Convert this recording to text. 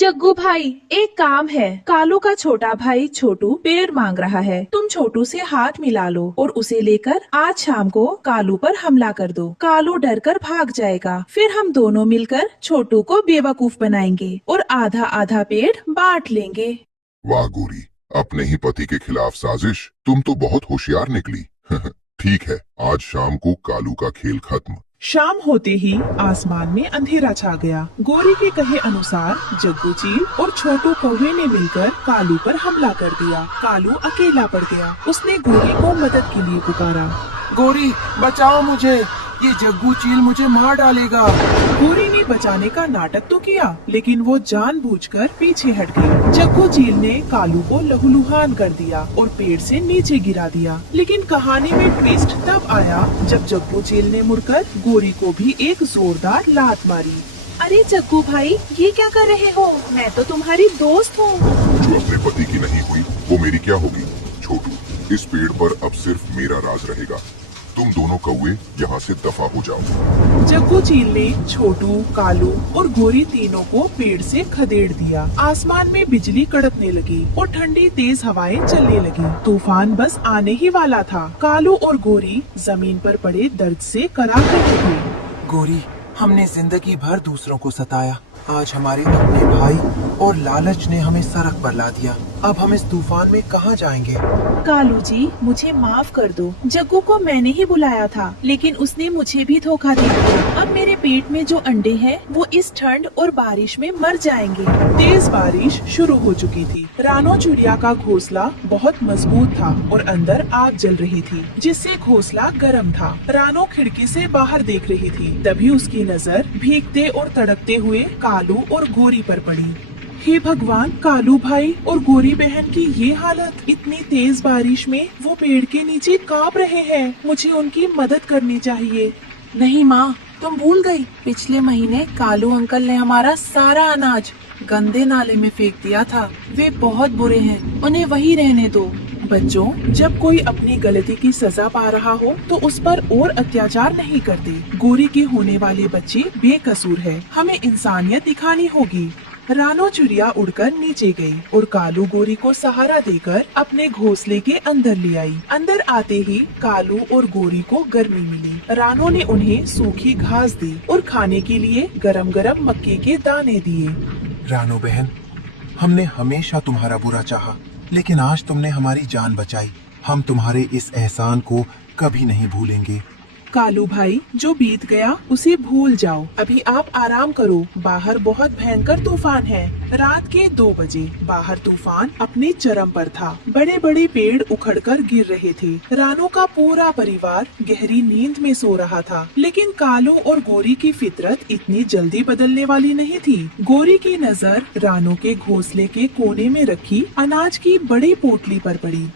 जग्गू भाई, एक काम है। कालू का छोटा भाई छोटू पेड़ मांग रहा है। तुम छोटू से हाथ मिला लो और उसे लेकर आज शाम को कालू पर हमला कर दो। कालू डरकर भाग जाएगा। फिर हम दोनों मिलकर छोटू को बेवकूफ बनाएंगे और आधा आधा पेड़ बांट लेंगे। वाह गोरी, अपने ही पति के खिलाफ साजिश। तुम तो बहुत होशियार निकली। ठीक है, आज शाम को कालू का खेल खत्म। शाम होते ही आसमान में अंधेरा छा गया। गोरी के कहे अनुसार जग्गू चील और छोटू कौवे ने मिलकर कालू पर हमला कर दिया। कालू अकेला पड़ गया। उसने गोरी को मदद के लिए पुकारा। गोरी, बचाओ मुझे, ये जग्गू चील मुझे मार डालेगा। गोरी ने बचाने का नाटक तो किया, लेकिन वो जानबूझकर पीछे हट गई। जग्गू चील ने कालू को लहूलुहान कर दिया और पेड़ से नीचे गिरा दिया। लेकिन कहानी में ट्विस्ट तब आया जब जग्गू चील ने मुड़कर गोरी को भी एक जोरदार लात मारी। अरे जग्गू भाई, ये क्या कर रहे हो? मैं तो तुम्हारी दोस्त हूँ। जो अपने पति की नहीं हुई वो मेरी क्या होगी? छोटू, इस पेड़ पर अब सिर्फ मेरा राज रहेगा। तुम दोनों कौवे यहाँ से दफा हो जाओ। जग्गू चील ने छोटू, कालू और गोरी तीनों को पेड़ से खदेड़ दिया। आसमान में बिजली कड़कने लगी और ठंडी तेज हवाएं चलने लगी। तूफान बस आने ही वाला था। कालू और गोरी जमीन पर पड़े दर्द से कराह रहे थे। गोरी, हमने जिंदगी भर दूसरों को सताया। आज हमारे अपने भाई और लालच ने हमें सड़क पर ला दिया। अब हम इस तूफान में कहाँ जाएंगे? कालू जी, मुझे माफ कर दो। जग्गू को मैंने ही बुलाया था, लेकिन उसने मुझे भी धोखा दिया। अब मेरे पेट में जो अंडे हैं, वो इस ठंड और बारिश में मर जाएंगे। तेज बारिश शुरू हो चुकी थी। रानो चिड़िया का घोंसला बहुत मजबूत था और अंदर आग जल रही थी, जिससे घोंसला गर्म था। रानो खिड़की से बाहर देख रही थी। तभी उसकी नजर भीगते और तड़कते हुए कालू और गोरी पर पड़ी। हे भगवान, कालू भाई और गोरी बहन की ये हालत। इतनी तेज बारिश में वो पेड़ के नीचे कांप रहे हैं। मुझे उनकी मदद करनी चाहिए। नहीं माँ, तुम भूल गई। पिछले महीने कालू अंकल ने हमारा सारा अनाज गंदे नाले में फेंक दिया था। वे बहुत बुरे हैं, उन्हें वहीं रहने दो। बच्चों, जब कोई अपनी गलती की सजा पा रहा हो तो उस पर और अत्याचार नहीं करते। गोरी के होने वाले बच्चे बेकसूर है। हमें इंसानियत दिखानी होगी। रानो चिड़िया उड़कर नीचे गई और कालू गोरी को सहारा देकर अपने घोंसले के अंदर ले आई। अंदर आते ही कालू और गोरी को गर्मी मिली। रानो ने उन्हें सूखी घास दी और खाने के लिए गरम गरम मक्के के दाने दिए। रानो बहन, हमने हमेशा तुम्हारा बुरा चाहा, लेकिन आज तुमने हमारी जान बचाई। हम तुम्हारे इस एहसान को कभी नहीं भूलेंगे। कालू भाई, जो बीत गया उसे भूल जाओ। अभी आप आराम करो। बाहर बहुत भयंकर तूफान है। रात के 2 बजे बाहर तूफान अपने चरम पर था। बड़े बड़े पेड़ उखड़कर गिर रहे थे। रानो का पूरा परिवार गहरी नींद में सो रहा था। लेकिन कालू और गोरी की फितरत इतनी जल्दी बदलने वाली नहीं थी। गोरी की नजर रानो के घोंसले के कोने में रखी अनाज की बड़ी पोटली पर पड़ी।